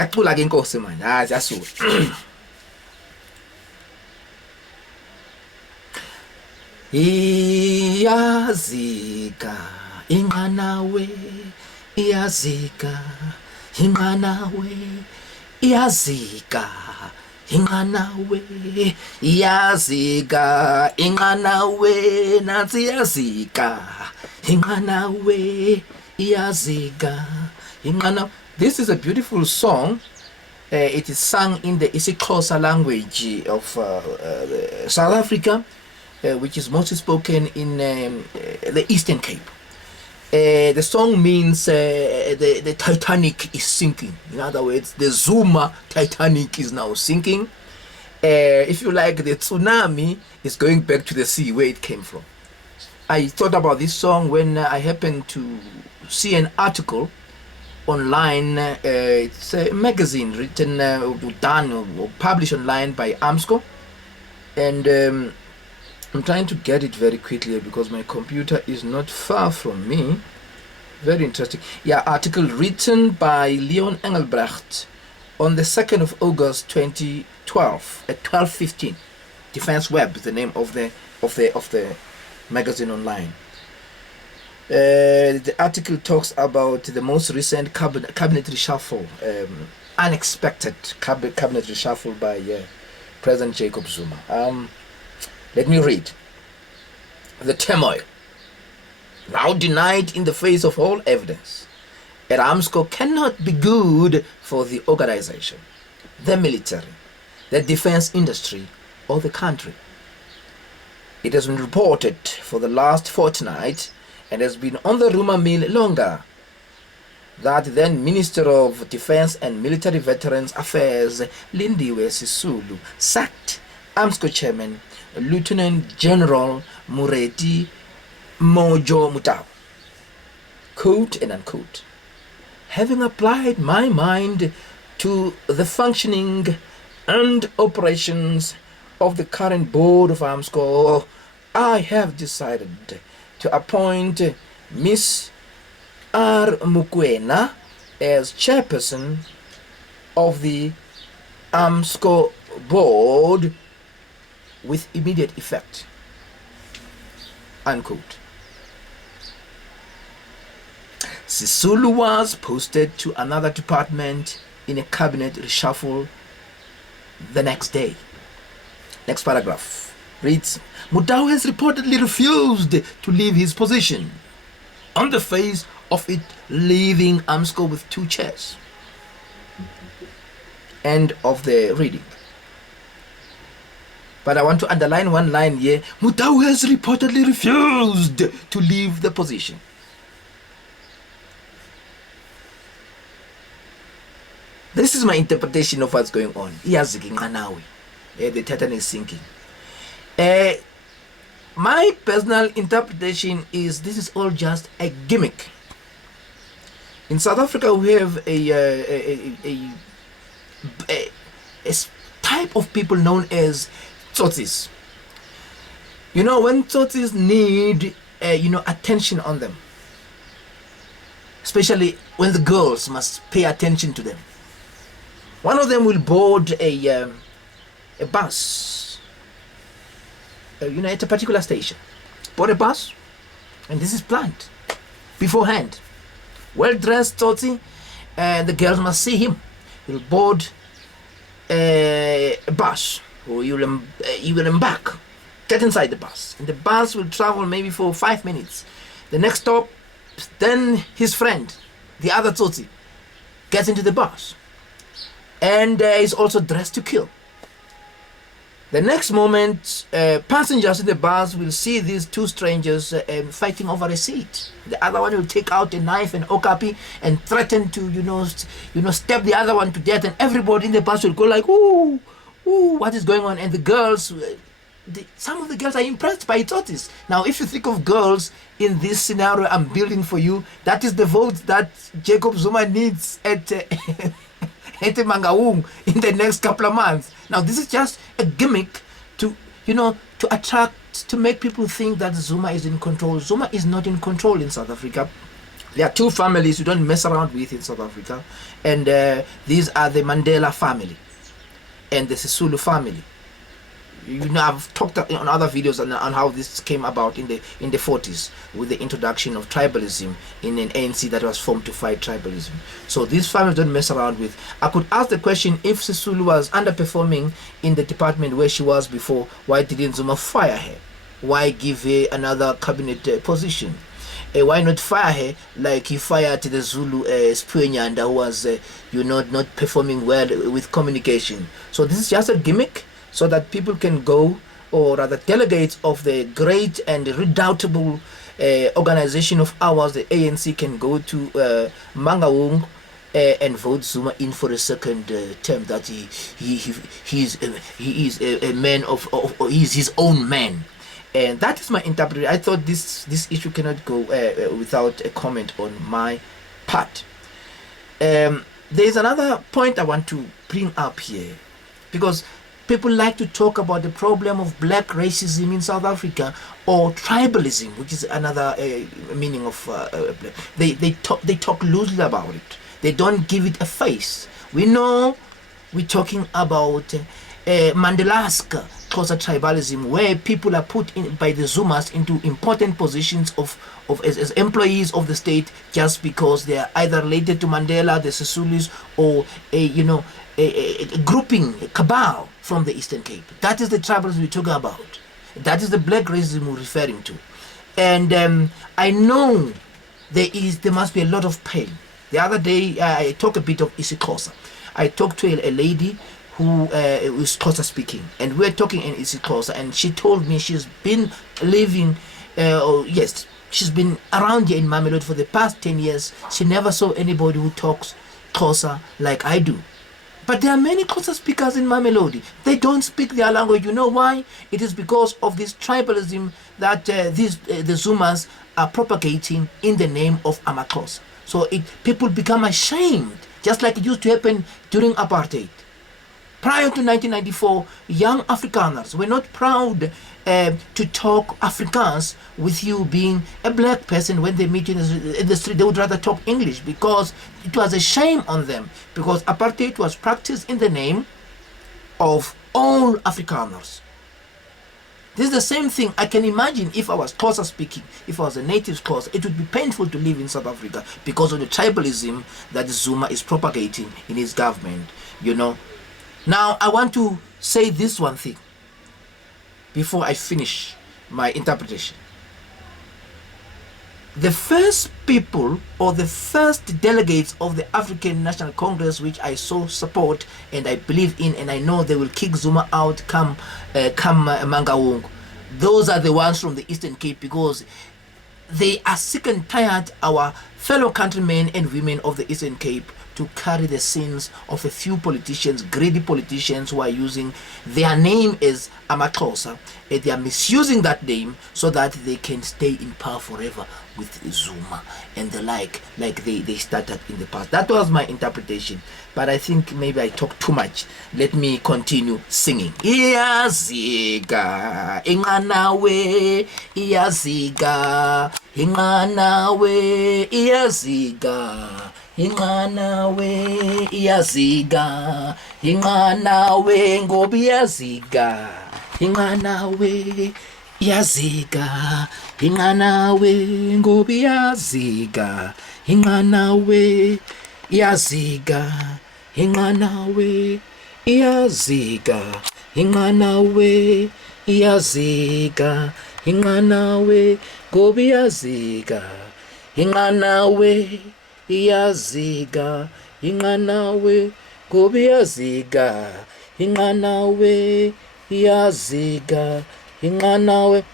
Yacula ke inkosi manje. Ah, siyasuka. Iyazika, Inqanawe, Iyazika, Inqanawe, Iyazika, Inqanawe, Iyazika, Inqanawe, Nansi Iyazika, Inqanawe, Iyazika, Inqanawe. This is a beautiful song. It is sung in the isiXhosa language of South Africa. Which is mostly spoken in the Eastern Cape. The song means the Titanic is sinking. In other words, the Zuma Titanic is now sinking. If you like, the tsunami is going back to the sea where it came from. I thought about this song when I happened to see an article online. It's a magazine written, done or published online by AMSCO. And I'm trying to get it very quickly because my computer is not far from me. Very interesting. Yeah, article written by Leon Engelbrecht on the 2nd of August 2012 at 12:15. Defense Web is the name of the magazine online. The article talks about the most recent cabinet reshuffle, unexpected cabinet reshuffle by President Jacob Zuma. Let me read. The turmoil, now denied in the face of all evidence, at AMSCO cannot be good for the organization, the military, the defense industry, or the country. It has been reported for the last fortnight and has been on the rumor mill longer that then Minister of Defense and Military Veterans Affairs Lindiwe Sisulu sacked AMSCO Chairman Lieutenant General Moreti Mojo Motau, quote and unquote, having applied my mind to the functioning and operations of the current board of AMSCO, I have decided to appoint Miss R. Mokoena as chairperson of the AMSCO board with immediate effect, unquote. Sisulu was posted to another department in a cabinet reshuffle the next day. Next paragraph reads, Motau has reportedly refused to leave his position, on the face of it leaving AMSCO with 2 chairs. End of the reading. But I want to underline one line here. Motau has reportedly refused to leave the position. This is my interpretation of what's going on. Iyazika, Inqanawe. The Titanic is sinking. My personal interpretation is this is all just a gimmick. In South Africa, we have a type of people known as tsotsis. You know, when tsotsis need attention on them, especially when the girls must pay attention to them, one of them will board a bus, at a particular station, board a bus, and this is planned beforehand. Well dressed tsotsi, and the girls must see him. He'll board a bus, or you will embark, get inside the bus, and the bus will travel maybe for 5 minutes. The next stop, then his friend, the other tsotsi, gets into the bus and is also dressed to kill. The next moment, passengers in the bus will see these 2 strangers fighting over a seat. The other one will take out a knife and okapi and threaten to, stab the other one to death, and everybody in the bus will go like, ooh, ooh, what is going on? And the girls, some of the girls are impressed by tsotsis. Now, if you think of girls in this scenario I'm building for you, that is the vote that Jacob Zuma needs at Mangaung in the next couple of months. Now, this is just a gimmick to attract, to make people think that Zuma is in control. Zuma is not in control in South Africa. There are two families you don't mess around with in South Africa, and these are the Mandela family and the Sisulu family. You know, I've talked on other videos on how this came about in the 40s with the introduction of tribalism in an ANC that was formed to fight tribalism. So these families don't mess around with. I could ask the question, if Sisulu was underperforming in the department where she was before, why didn't Zuma fire her? Why give her another cabinet position? Why not fire her like he fired the Zulu Spanyard who was not performing well with communication? So this is just a gimmick, so that people can go, or rather delegates of the great and redoubtable organization of ours, the ANC, can go to Mangaung and vote Zuma in for a second term. That he is a man of he's his own man. And that is my interpretation. I thought this issue cannot go without a comment on my part. There is another point I want to bring up here, because people like to talk about the problem of black racism in South Africa, or tribalism, which is another meaning of they talk loosely about it. They don't give it a face. We know we're talking about Mandelasque-Xhosa tribalism, where people are put in by the Zuma'S into important positions as employees of the state just because they are either related to Mandela, the Sisulis, or a grouping, a cabal from the Eastern Cape. That is the tribalism we're talking about. That is the black racism we're referring to. And I know there must be a lot of pain. The other day I talked a bit of isiXhosa. I talked to a lady who was Xhosa-speaking, and we're talking in isiXhosa, and she told me she's been living, she's been around here in Mamelodi for the past 10 years. She never saw anybody who talks Xhosa like I do. But there are many Xhosa speakers in Mamelodi. They don't speak their language. You know why? It is because of this tribalism that the Zuma'S are propagating in the name of AmaXhosa. So people become ashamed, just like it used to happen during apartheid. Prior to 1994, young Afrikaners were not proud to talk Afrikaans with you being a black person. When they meet you in the street, they would rather talk English, because it was a shame on them, because apartheid was practiced in the name of all Afrikaners. This is the same thing. I can imagine if I was Xhosa speaking, if I was a native Xhosa, it would be painful to live in South Africa because of the tribalism that Zuma is propagating in his government, Now, I want to say this one thing before I finish my interpretation. The first people, or the first delegates of the African National Congress, which I so support and I believe in, and I know they will kick Zuma out come Mangaung, those are the ones from the Eastern Cape, because they are sick and tired, our fellow countrymen and women of the Eastern Cape, to carry the sins of a few politicians, greedy politicians, who are using their name as AmaXhosa, and they are misusing that name so that they can stay in power forever with Zuma and the like they started in the past. That was my interpretation, but I think maybe I talked too much. Let me continue singing. Iyazika, Inqanawe, Iyazika, Inqanawe, Iyazika. Inqanawe Iyazika, Inqanawe ngoba Iyazika, Inqanawe Iyazika, Inqanawe ngoba Iyazika, Inqanawe Iyazika, Inqanawe Iyazika, Inqanawe Iyazika, Inqanawe ngoba Iyazika, Inqanawe Iyazika, Inqanawe ngoba Iyazika, Inqanawe Iyazika, Inqanawe.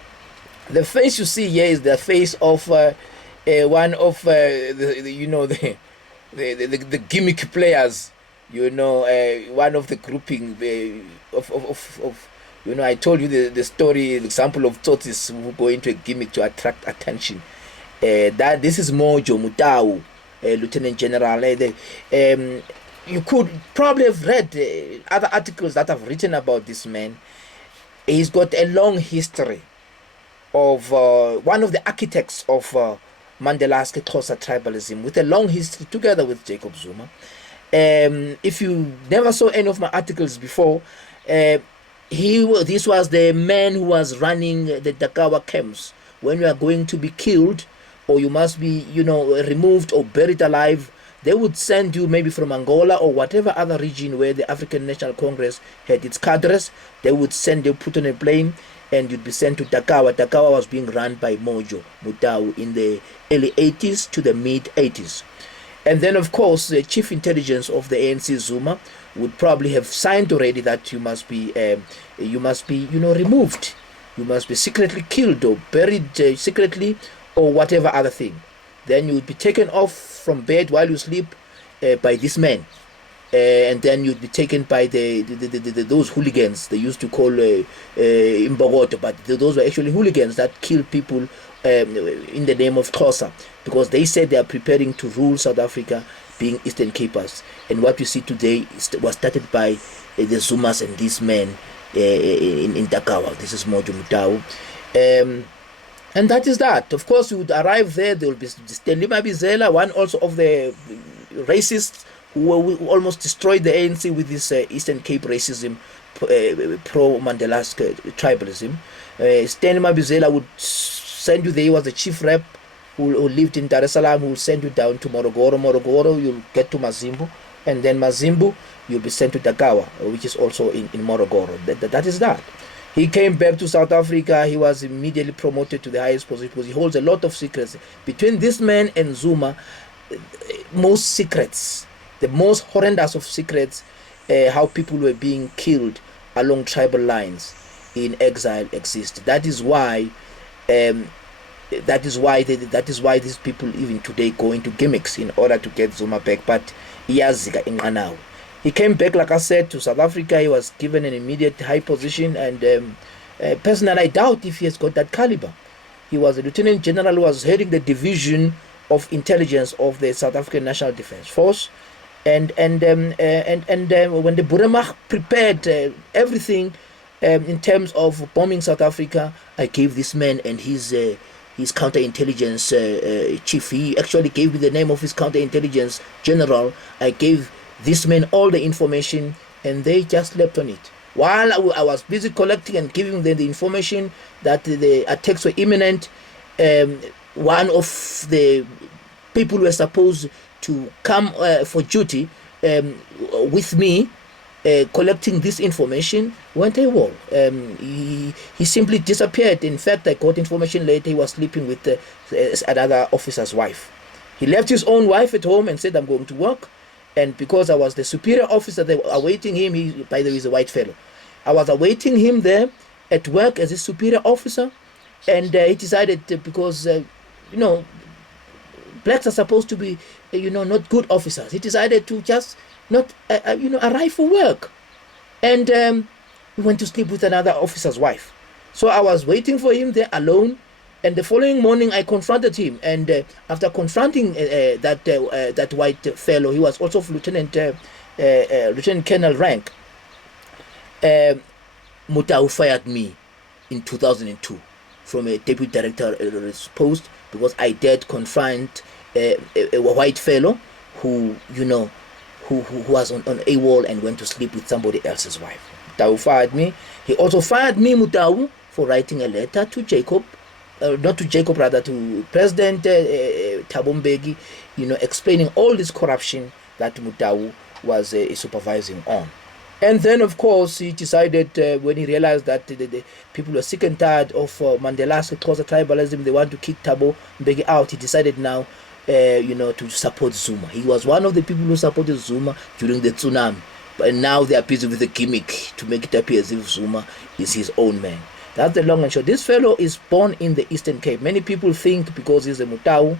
The face you see here is the face of one of the gimmick players. One of the grouping I told you the story, the example of Tsotis who go into a gimmick to attract attention. That this is Mojo Motau, Lieutenant General. You could probably have read other articles that have written about this man. He's got a long history of one of the architects of Mandelasque-Xhosa tribalism with a long history together with Jacob Zuma. If you never saw any of my articles before, this was the man who was running the Dakawa camps. When you are going to be killed, or you must be, removed or buried alive, they would send you maybe from Angola or whatever other region where the African National Congress had its cadres. They would send you, put on a plane, and you'd be sent to Dakawa. Dakawa was being run by Mojo Motau in the early 80s to the mid 80s. And then, of course, the chief intelligence of the ANC Zuma would probably have signed already that you must be, removed. You must be secretly killed or buried secretly or whatever other thing. Then you would be taken off from bed while you sleep by this man. And then you'd be taken by those hooligans they used to call Imbogoto, but those were actually hooligans that killed people in the name of Xhosa, because they said they are preparing to rule South Africa, being Eastern Capers. And what you see today was started by the Zuma'S and these men in Dakawa. This is Mojo Motau. And that is that. Of course, you would arrive there. There will be Stanley Mabizela, one also of the racists who almost destroyed the ANC with this Eastern Cape racism, pro-Mandela's tribalism. Stanley Mabizela would send you there. He was the chief rep who lived in Dar es Salaam, who will send you down to Morogoro. You'll get to Mazimbu, and then Mazimbu, you'll be sent to Dakawa, which is also in Morogoro. That is that. He came back to South Africa. He was immediately promoted to the highest position because he holds a lot of secrets. Between this man and Zuma, most secrets, the most horrendous of secrets, how people were being killed along tribal lines in exile exist. That is why these people even today go into gimmicks in order to get Zuma back. But Iyazika, Inqanawe, he came back, like I said, to South Africa. He was given an immediate high position, and personally, I doubt if he has got that caliber. He was a lieutenant general who was heading the division of intelligence of the South African National Defence Force, and when the Burema prepared everything in terms of bombing South Africa, I gave this man and his counterintelligence chief. He actually gave me the name of his counterintelligence general. I gave this man all the information, and they just slept on it. While I was busy collecting and giving them the information that the attacks were imminent, one of the people who were supposed to come for duty with me, collecting this information, went AWOL. He simply disappeared. In fact, I got information later he was sleeping with another officer's wife. He left his own wife at home and said, "I'm going to work." And because I was the superior officer, they were awaiting him. He, by the way, is a white fellow. I was awaiting him there at work as a superior officer, and he decided because blacks are supposed to be not good officers. He decided to just not arrive for work, and he went to sleep with another officer's wife. So I was waiting for him there alone. And the following morning, I confronted him, and after confronting that white fellow, he was also lieutenant colonel rank. Motau fired me in 2002 from a deputy director post because I dared confront a white fellow who was on AWOL and went to sleep with somebody else's wife. Motau fired me. He also fired me, Motau, for writing a letter to Jacob. To President Thabo Mbeki, explaining all this corruption that Motau was supervising on. And then, of course, he decided when he realized that the people were sick and tired of Mandelasque-Xhosa tribalism, they want to kick Thabo Mbeki out. He decided now, to support Zuma. He was one of the people who supported Zuma during the tsunami. But now they are busy with a gimmick to make it appear as if Zuma is his own man. That's the long and short. This fellow is born in the Eastern Cape. Many people think because he's a Motau,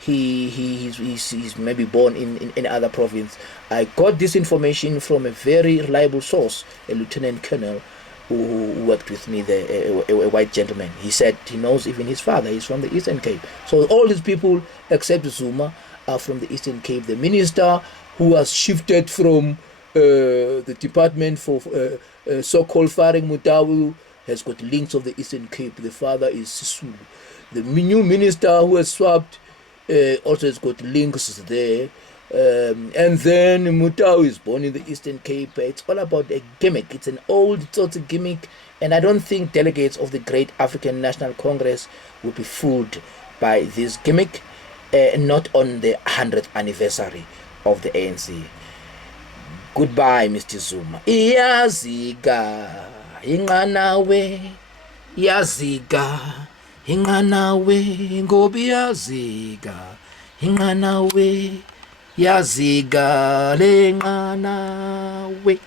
he's maybe born in any other province. I got this information from a very reliable source, a lieutenant colonel who worked with me there, a white gentleman. He said he knows even his father. He's from the Eastern Cape. So all these people, except Zuma, are from the Eastern Cape. The minister who was shifted from the department for so-called firing Motau has got links of the Eastern Cape. The father is Sisulu. The new minister who has swapped Also, it's got links there. And then Motau is born in the Eastern Cape. It's all about a gimmick. It's an old sort of gimmick, and I don't think delegates of the Great African National Congress will be fooled by this gimmick, not on the 100th anniversary of the ANC. Goodbye, Mr. Zuma. Iyazika, Inqanawe, Iyazika, Inqanawe, ngobi Iyazika, Inqanawe, Iyazika, le Inqanawe.